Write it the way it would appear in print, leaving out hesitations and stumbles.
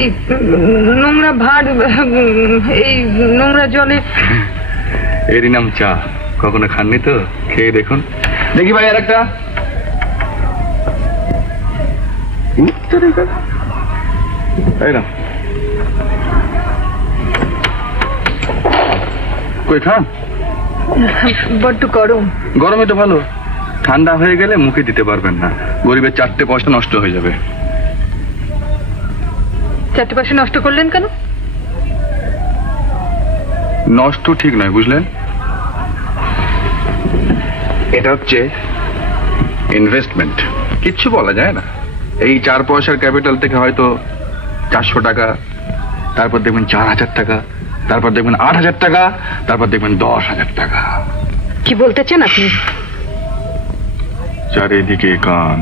এই নোংরা ভার, এই নোংরা জলে। এরই নাম চা। কখনো খাননি তো, খেয়ে দেখুন। দেখি ভাই আর একটা। কই খান। বড্ড গরম। গরমে তো ভালো, ঠান্ডা হয়ে গেলে মুখে দিতে পারবেন না। গরিবের 4টে পয়সা নষ্ট হয়ে যাবে। 4টে পয়সা নষ্ট করলেন কেন? নষ্ট ঠিক নয়, বুঝলেন? এটা হচ্ছে ইনভেস্টমেন্ট, কিচ্ছু বলা যায় না। এই 4 পয়সার ক্যাপিটাল থেকে হয়তো 400 টাকা, তারপর দেখবেন 4000 টাকা, তারপর দেখবেন 8000 টাকা, তারপর দেখবেন 10,000 টাকা। কি বলতে চান আপনি? চারিদিকে কান।